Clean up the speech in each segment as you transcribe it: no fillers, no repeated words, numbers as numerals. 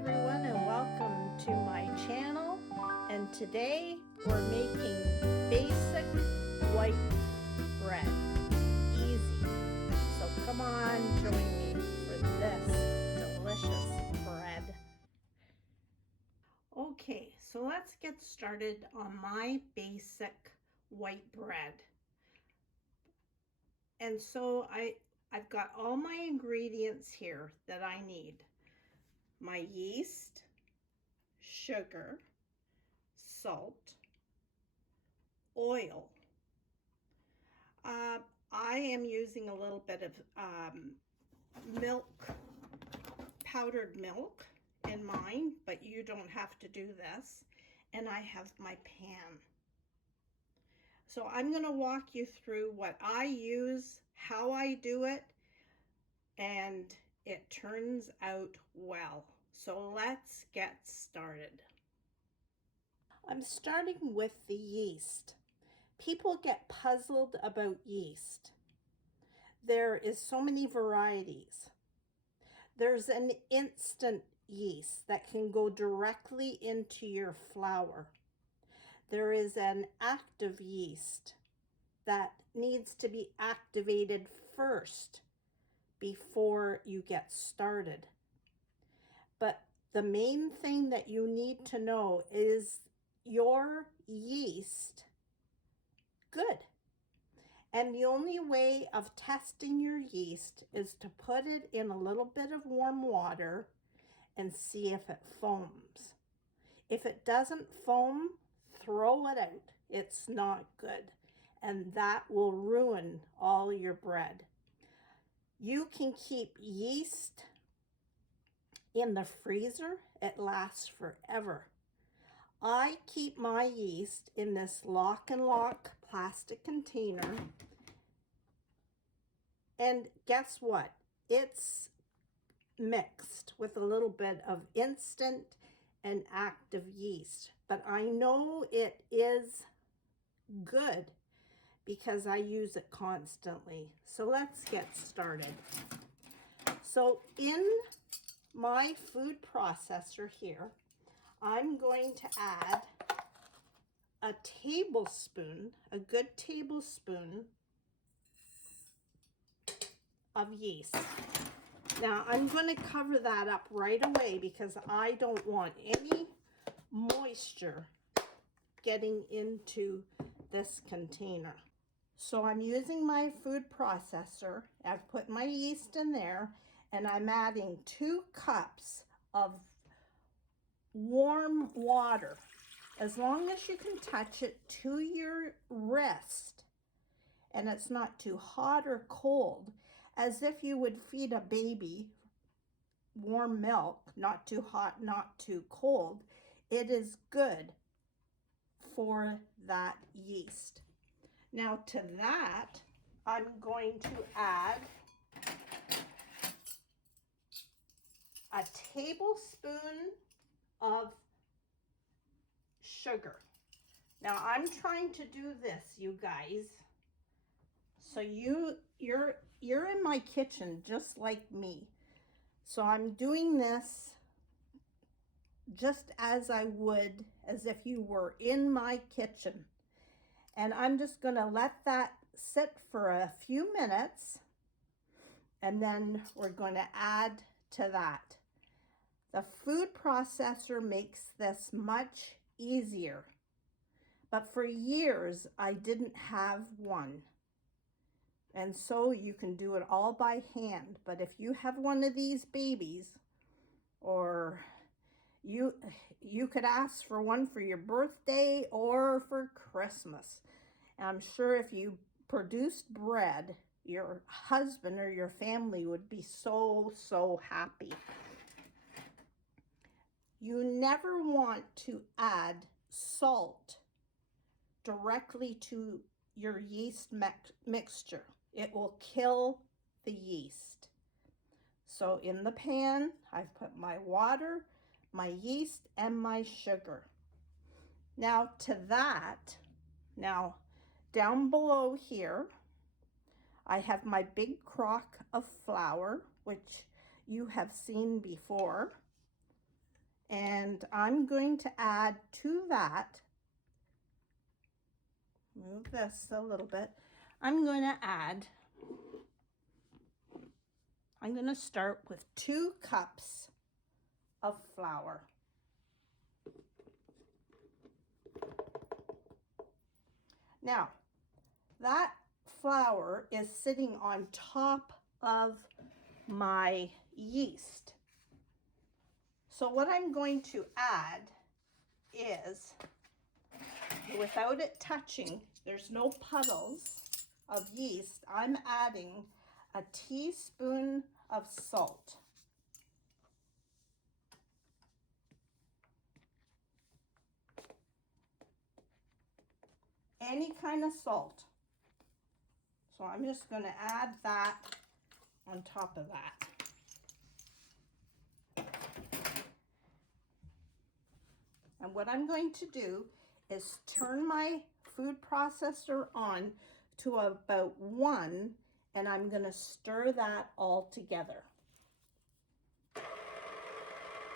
everyone, and welcome to my channel. And today we're making basic white bread. Easy. So come on, join me for this delicious bread. Okay, so let's get started on my basic white bread. And so I've got all my ingredients here that I need. My yeast, sugar, salt, oil. I am using a little bit of milk, powdered milk in mine, but you don't have to do this. And I have my pan. So I'm going to walk you through what I use, how I do it, and it turns out well. So let's get started. I'm starting with the yeast. People get puzzled about yeast. There is so many varieties. There's an instant yeast that can go directly into your flour. There is an active yeast that needs to be activated first before you get started. But the main thing that you need to know is your yeast good. And the only way of testing your yeast is to put it in a little bit of warm water and see if it foams. If it doesn't foam, throw it out. It's not good. And that will ruin all your bread. You can keep yeast in the freezer. It lasts forever. I keep my yeast in this lock and lock plastic container. And guess what? It's mixed with a little bit of instant and active yeast. But I know it is good because I use it constantly. So let's get started. So in my food processor here, I'm going to add a tablespoon, a good tablespoon of yeast. Now I'm going to cover that up right away because I don't want any moisture getting into this container. So I'm using my food processor. I've put my yeast in there and I'm adding 2 cups of warm water, as long as you can touch it to your wrist and it's not too hot or cold, as if you would feed a baby warm milk, not too hot, not too cold. It is good for that yeast. Now to that, I'm going to add a tablespoon of sugar. Now I'm trying to do this, you guys, so you're in my kitchen just like me. So I'm doing this just as I would as if you were in my kitchen. And I'm just going to let that sit for a few minutes, and then we're going to add to that. The food processor makes this much easier, but for years I didn't have one. And so you can do it all by hand. But if you have one of these babies, or you could ask for one for your birthday or for Christmas. And I'm sure if you produced bread, your husband or your family would be so happy. You never want to add salt directly to your yeast mixture. It will kill the yeast. So in the pan, I've put my water, my yeast, and my sugar. Now to that, down below here, I have my big crock of flour, which you have seen before. And I'm going to add to that, move this a little bit, I'm going to start with 2 cups of flour. Now, that flour is sitting on top of my yeast. So what I'm going to add is, without it touching, there's no puddles of yeast, I'm adding a teaspoon of salt. Any kind of salt. So I'm just going to add that on top of that. And what I'm going to do is turn my food processor on to about 1, and I'm going to stir that all together.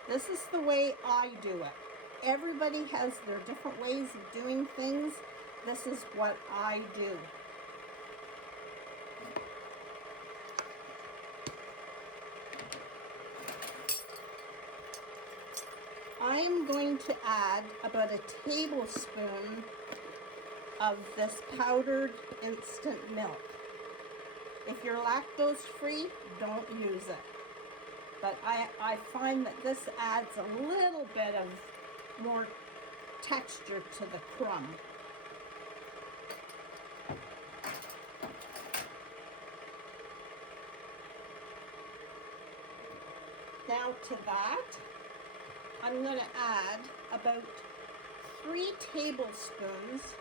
This is the way I do it. Everybody has their different ways of doing things. This is what I do. I'm going to add about a tablespoon of this powdered instant milk. If you're lactose free, don't use it. But I find that this adds a little bit of more texture to the crumb. Now to that, I'm going to add about 3 tablespoons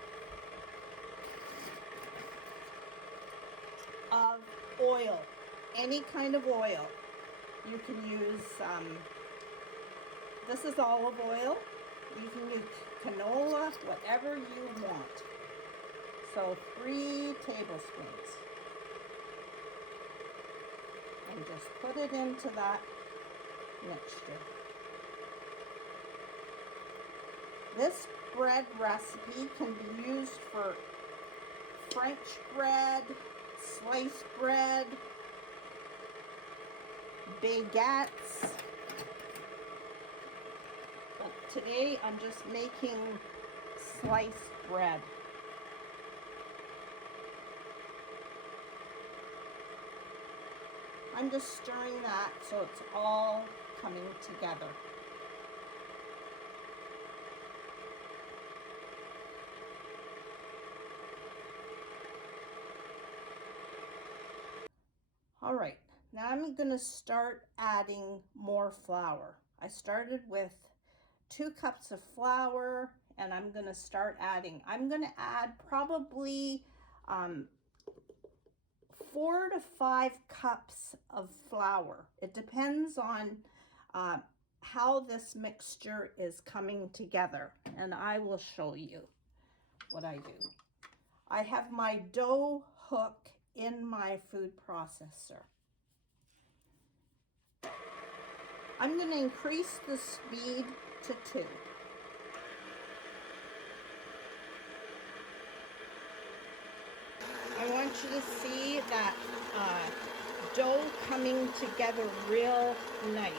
of oil, any kind of oil. You can use, this is olive oil. You can use canola, whatever you want. So 3 tablespoons. And just put it into that mixture. This bread recipe can be used for French bread, sliced bread, baguettes. But today I'm just making sliced bread. I'm just stirring that so it's all coming together. All right, now I'm going to start adding more flour. I started with 2 cups of flour, and I'm going to start adding. I'm going to add probably 4 to 5 cups of flour. It depends on how this mixture is coming together, and I will show you what I do. I have my dough hook in my food processor. I'm going to increase the speed to 2. I want you to see that dough coming together real nice.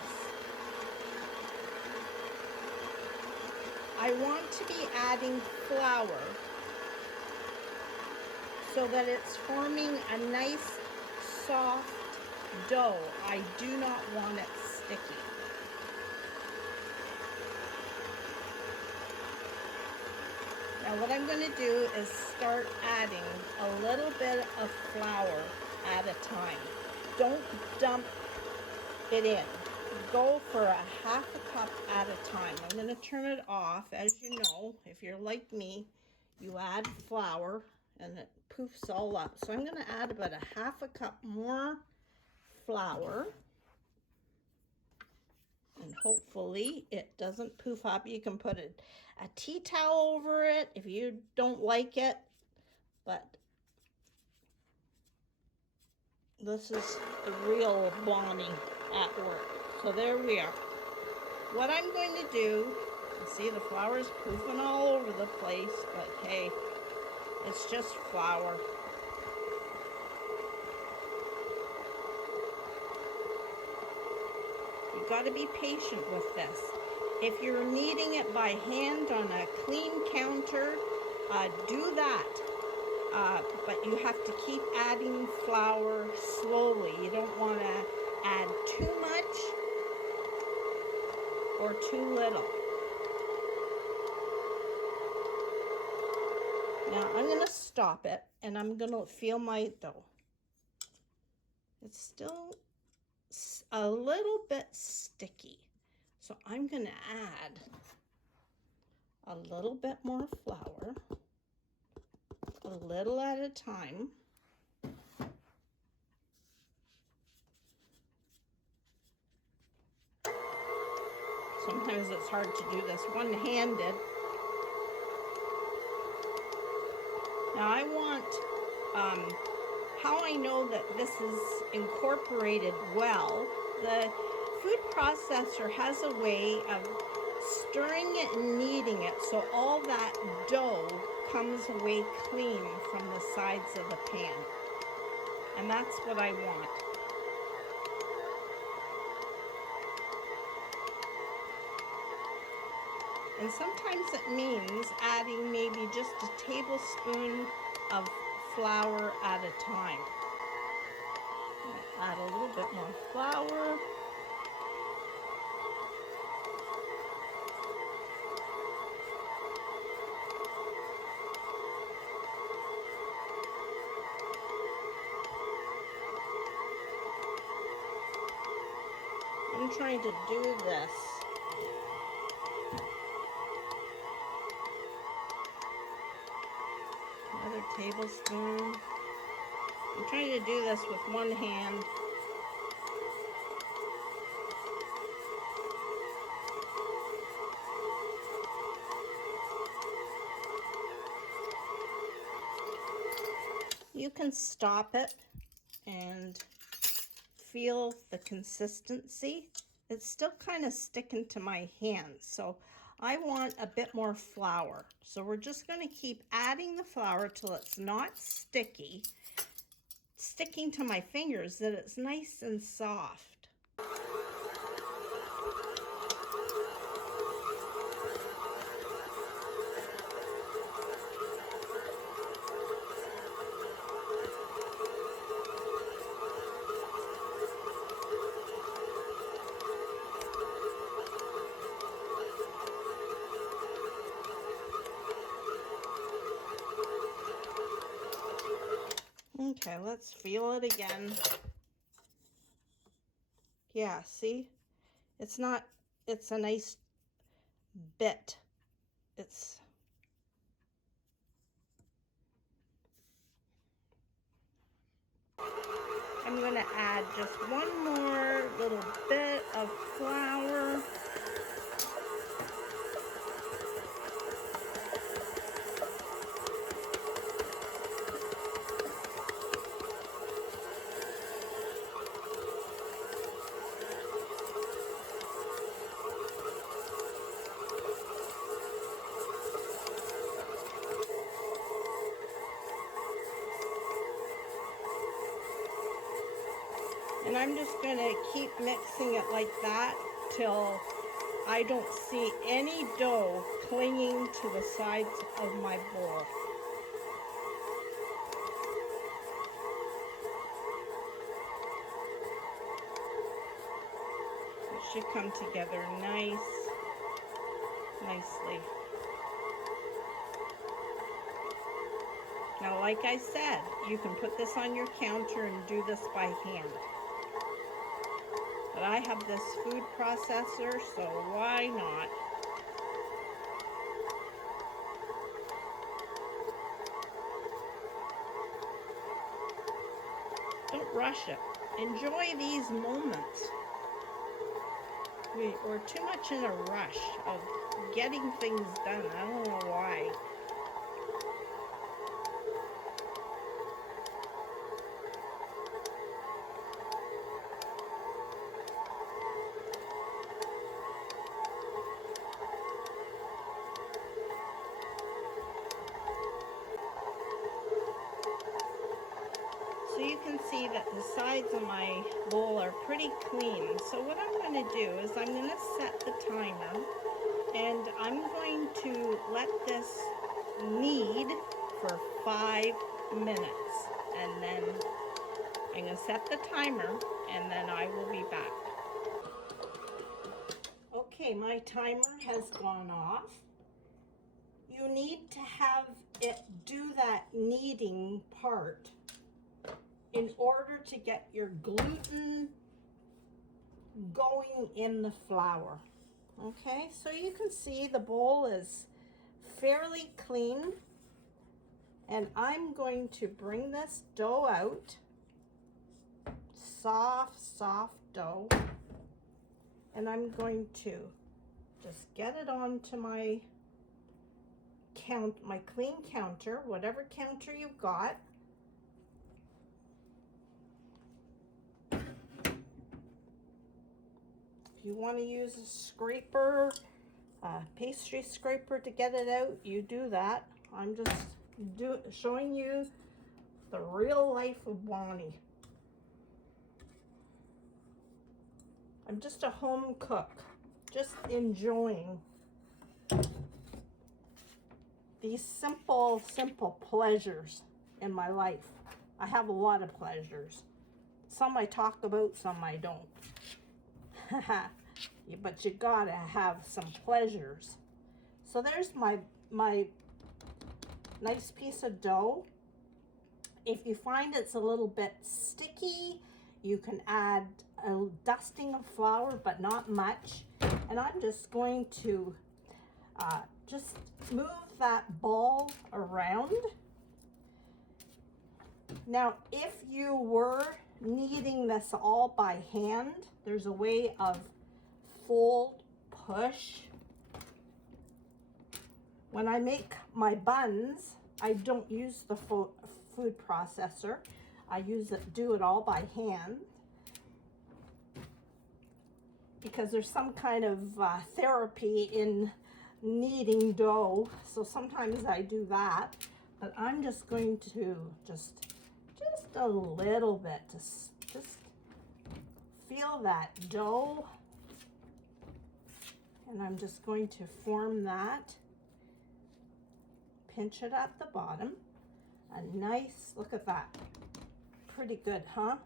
I want to be adding flour so that it's forming a nice soft dough. I do not want it sticky. Now what I'm going to do is start adding a little bit of flour at a time. Don't dump it in. Go for a half a cup at a time. I'm going to turn it off. As you know, if you're like me, you add flour and it poofs all up. So I'm going to add about a half a cup more flour. And hopefully it doesn't poof up. You can put a tea towel over it if you don't like it. But this is the real Bonnie at work. So there we are. what I'm going to do, you see the flour is poofing all over the place, but hey, it's just flour. You've got to be patient with this. If you're kneading it by hand on a clean counter, do that. But you have to keep adding flour slowly. You don't want to add too much or too little. Now I'm going to stop it and I'm going to feel my dough. It's still a little bit sticky. So I'm going to add a little bit more flour, a little at a time. Sometimes it's hard to do this one-handed. Now I want, how I know that this is incorporated well, the food processor has a way of stirring it and kneading it so all that dough comes away clean from the sides of the pan. And that's what I want. And sometimes it means adding maybe just a tablespoon of flour at a time. Add a little bit more flour. I'm trying to do this. Another tablespoon. I'm trying to do this with one hand. You can stop it and feel the consistency. It's still kind of sticking to my hands, so I want a bit more flour. So we're just going to keep adding the flour till it's not sticky, sticking to my fingers, that it's nice and soft. Okay, let's feel it again. Yeah, see? It's not, it's a nice bit. I'm going to add just one more little bit of flour. And I'm just going to keep mixing it like that till I don't see any dough clinging to the sides of my bowl. It should come together nicely. Now, like I said, you can put this on your counter and do this by hand. But I have this food processor, so why not? Don't rush it. Enjoy these moments. We're too much in a rush of getting things done. I don't know why. see that the sides of my bowl are pretty clean. So what I'm going to do is I'm going to set the timer, and I'm going to let this knead for 5 minutes. And then I'm going to set the timer, and then I will be back. Okay, my timer has gone off. You need to have it do that kneading part in order to get your gluten going in the flour. Okay, so you can see the bowl is fairly clean, and I'm going to bring this dough out. Soft dough, and I'm going to just get it onto my clean counter, whatever counter you've got. If you want to use a scraper, a pastry scraper to get it out, you do that. I'm just showing you the real life of Bonnie. I'm just a home cook, just enjoying these simple pleasures in my life. I have a lot of pleasures. Some I talk about, some I don't. But you gotta have some pleasures. So there's my nice piece of dough. If you find it's a little bit sticky, you can add a dusting of flour, but not much. And I'm just going to just move that ball around. Now, if you were kneading this all by hand, there's a way of fold, push. When I make my buns, I don't use the food processor. I do it all by hand, because there's some kind of therapy in kneading dough. So sometimes I do that, but I'm just going to just a little bit to just feel that dough. And I'm just going to form that, pinch it at the bottom. A nice, look at that. Pretty good, huh?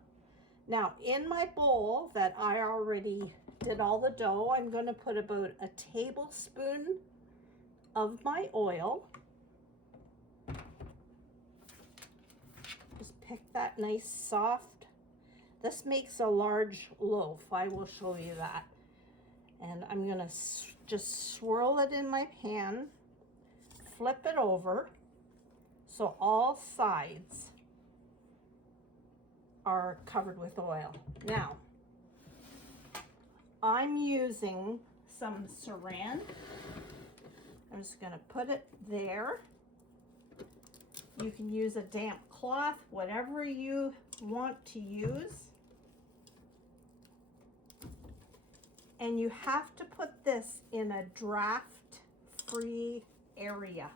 Now, in my bowl that I already did all the dough, I'm going to put about a tablespoon of my oil. Just pick that nice soft. This makes a large loaf. I will show you that. And I'm going to just swirl it in my pan, flip it over so all sides are covered with oil. Now, I'm using some saran. I'm just going to put it there. You can use a damp cloth, whatever you want to use. And you have to put this in a draft-free area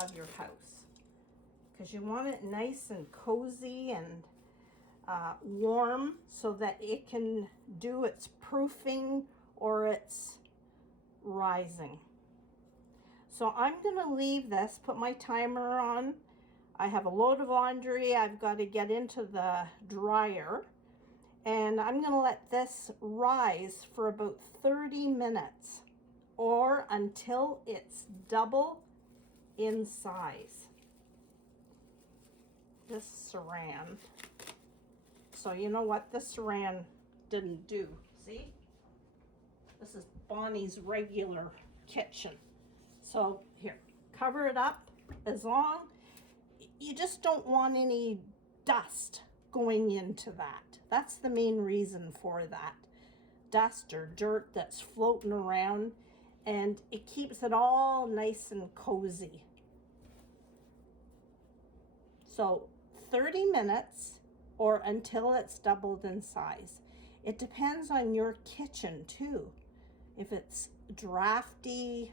of your house, because you want it nice and cozy and warm, so that it can do its proofing or its rising. So I'm going to leave this, put my timer on. I have a load of laundry I've got to get into the dryer. And I'm going to let this rise for about 30 minutes or until it's double in size. This saran. So you know what this saran didn't do? See? This is Bonnie's regular kitchen. So here, cover it up as long. You just don't want any dust going into that. That's the main reason for that. Dust or dirt that's floating around, and it keeps it all nice and cozy. So 30 minutes or until it's doubled in size. It depends on your kitchen too. If it's drafty,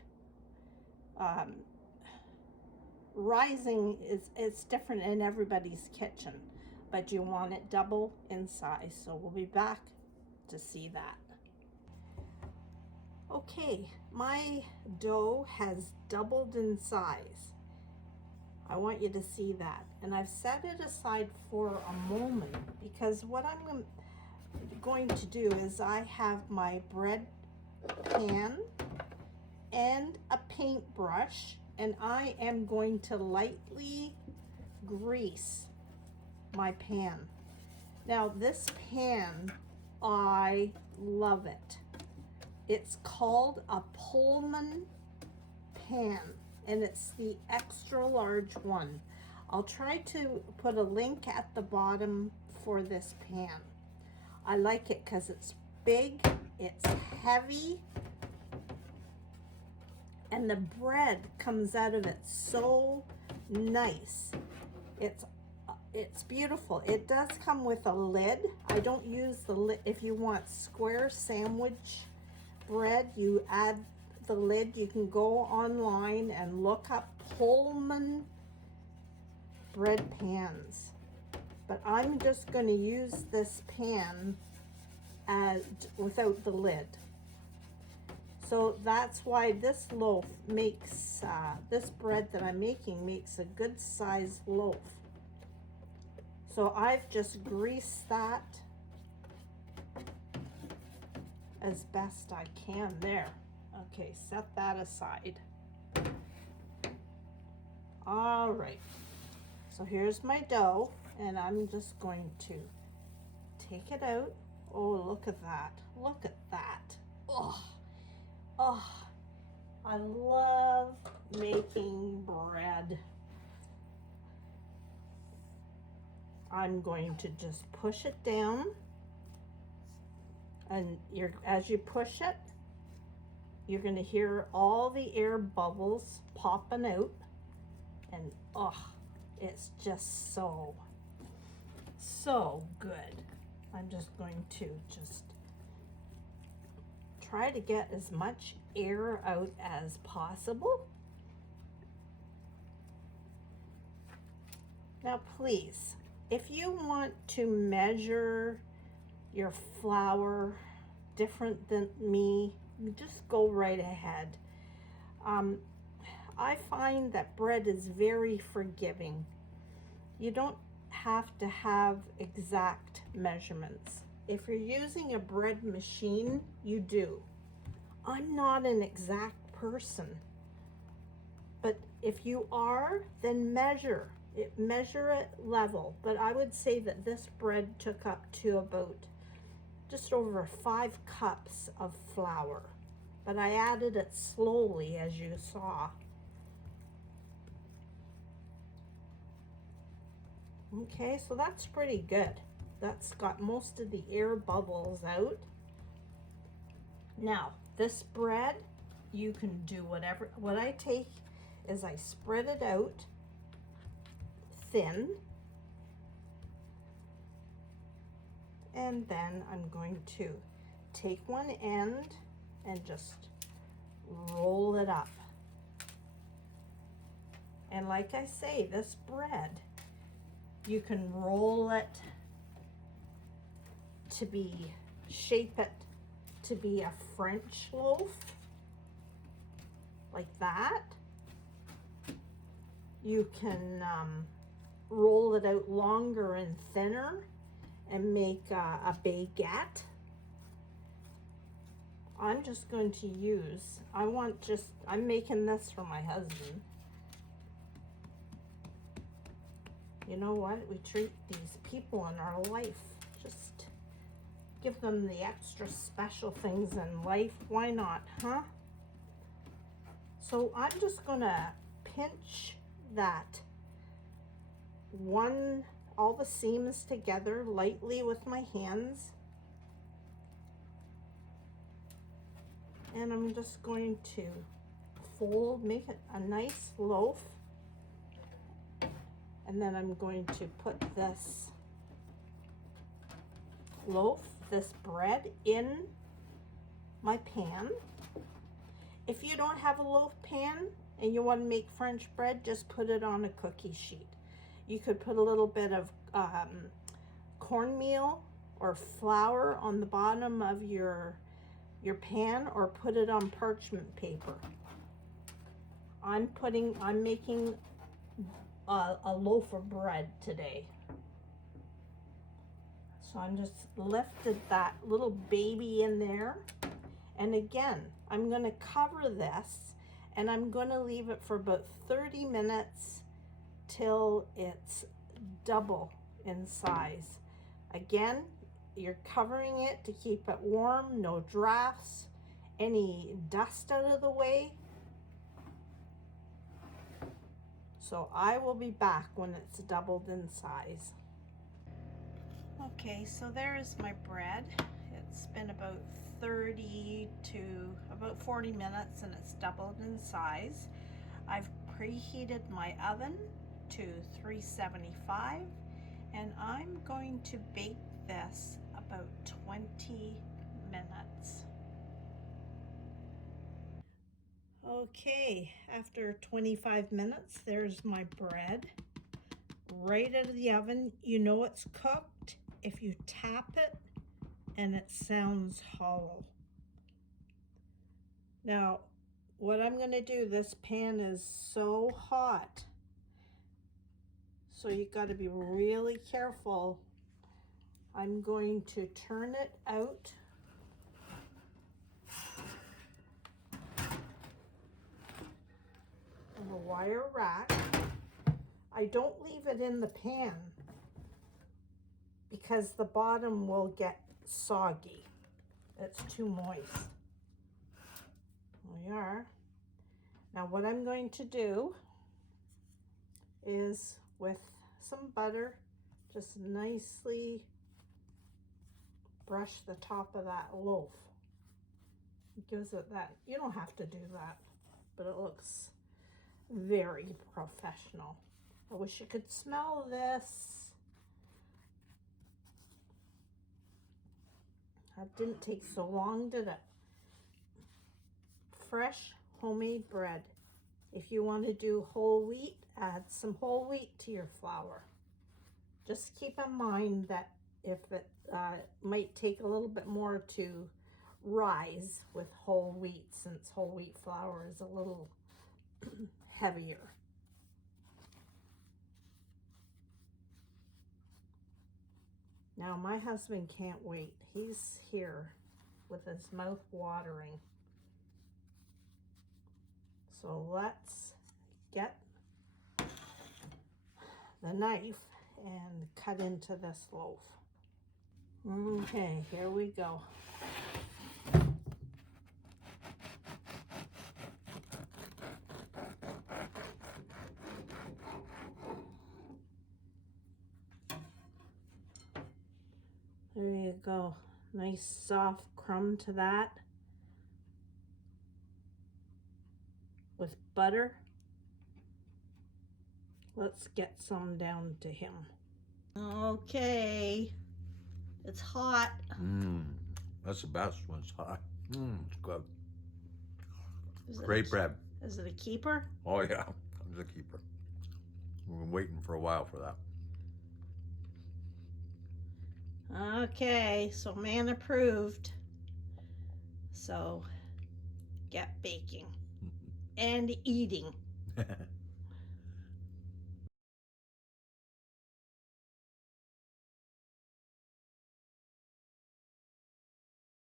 rising is different in everybody's kitchen. but you want it double in size. So we'll be back to see that. Okay, my dough has doubled in size. I want you to see that. And I've set it aside for a moment because what I'm going to do is I have my bread pan and a paintbrush, and I am going to lightly grease my pan. Now this pan, I love it. It's called a Pullman pan, and it's the extra large one. I'll try to put a link at the bottom for this pan. I like it because it's big, it's heavy, and the bread comes out of it so nice. It's beautiful. It does come with a lid. I don't use the lid. If you want square sandwich bread, you add the lid. You can go online and look up Pullman bread pans. But I'm just going to use this pan without the lid. So that's why this loaf makes, this bread that I'm making makes a good sized loaf. So I've just greased that as best I can there. Okay, set that aside. All right, so here's my dough, and I'm just going to take it out. Oh, look at that. Look at that. Oh, oh, I love making bread. I'm going to just push it down, and as you push it, you're going to hear all the air bubbles popping out, and oh, it's just so good. I'm just going to try to get as much air out as possible. Now please, if you want to measure your flour different than me, just go right ahead. I find that bread is very forgiving. You don't have to have exact measurements. If you're using a bread machine, you do. I'm not an exact person, but if you are, then measure it level. But I would say that this bread took up to about just over 5 cups of flour, but I added it slowly, as you saw. Okay, so that's pretty good. That's got most of the air bubbles out. Now, this bread, you can do whatever. What I take is I spread it out thin, and then I'm going to take one end and just roll it up. And like I say, this bread, you can roll it to shape it to be a French loaf, like that. You can roll it out longer and thinner and make a baguette. I'm just going to use, I'm making this for my husband. You know what? We treat these people in our life. Just give them the extra special things in life. Why not, huh? So I'm just gonna pinch that all the seams together lightly with my hands. And I'm just going to make it a nice loaf. And then I'm going to put this loaf, this bread, in my pan. If you don't have a loaf pan and you want to make French bread, just put it on a cookie sheet. You could put a little bit of cornmeal or flour on the bottom of your pan, or put it on parchment paper. I'm making a loaf of bread today. So I'm just lifted that little baby in there. And again, I'm gonna cover this and I'm gonna leave it for about 30 minutes till it's double in size. Again, you're covering it to keep it warm, no drafts, any dust out of the way. So I will be back when it's doubled in size. Okay, so there is my bread. It's been about 30 to about 40 minutes and it's doubled in size. I've preheated my oven to 375 and I'm going to bake this about 20 minutes. Okay, after 25 minutes, there's my bread right out of the oven. You know it's cooked if you tap it and it sounds hollow. Now, what I'm going to do, this pan is so hot, so you've got to be really careful. I'm going to turn it out. Of a wire rack. I don't leave it in the pan because the bottom will get soggy. It's too moist. There we are. Now what I'm going to do is, with some butter, just nicely brush the top of that loaf. It gives it that, you don't have to do that, but it looks very professional. I wish you could smell this. That didn't take so long, did it? Fresh homemade bread. If you want to do whole wheat, add some whole wheat to your flour. Just keep in mind that if it might take a little bit more to rise with whole wheat, since whole wheat flour is a little heavier. Now my husband can't wait. He's here with his mouth watering. So let's get the knife and cut into this loaf. Okay, here we go. There you go. Nice soft crumb to that. With butter. Let's get some down to him. Okay. It's hot. That's the best when it's hot. It's good. Is it Great bread. Is it a keeper? Oh yeah, it's a keeper. We've been waiting for a while for that. Okay, so man approved. So get baking and eating.